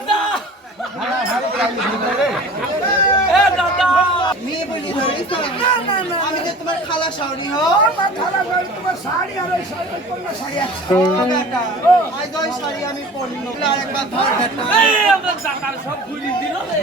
দাদা এ দাদা মেয়ে বলি ধরিস আমি যে তোমার খালা শাওরি হো খালা শাড়ি তোমার শাড়ি আর ওই শাড়ি কোনটা শাড়ি আছে ও বেটা আজ ওই শাড়ি আমি পরলো আরেকবার ধর বেটা এই আমার দাদার সব ঘুরি দিল রে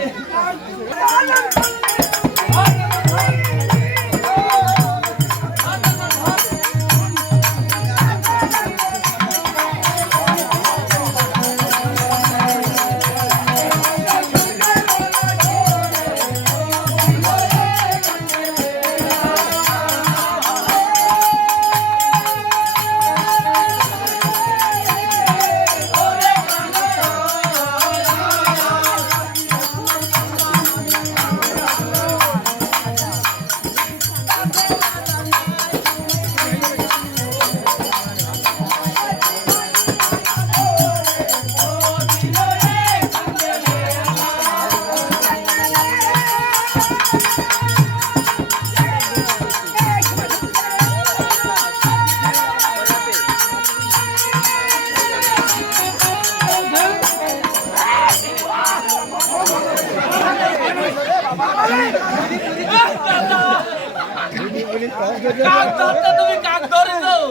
কাক ধরতে তুমি কাক ধরে দাও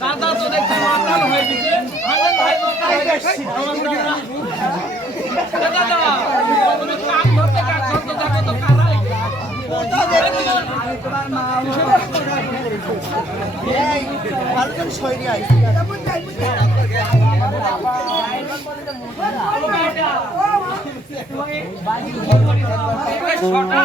দাদা তো দেখতে মাতাল হয়ে গেছে আমার ভাই মাতাল হয়ে গেছে দাদা তুমি কাক ধরতে দেখো তো কারাই তোমার মা এই ভালোজন শৈরি আইছে ছোটা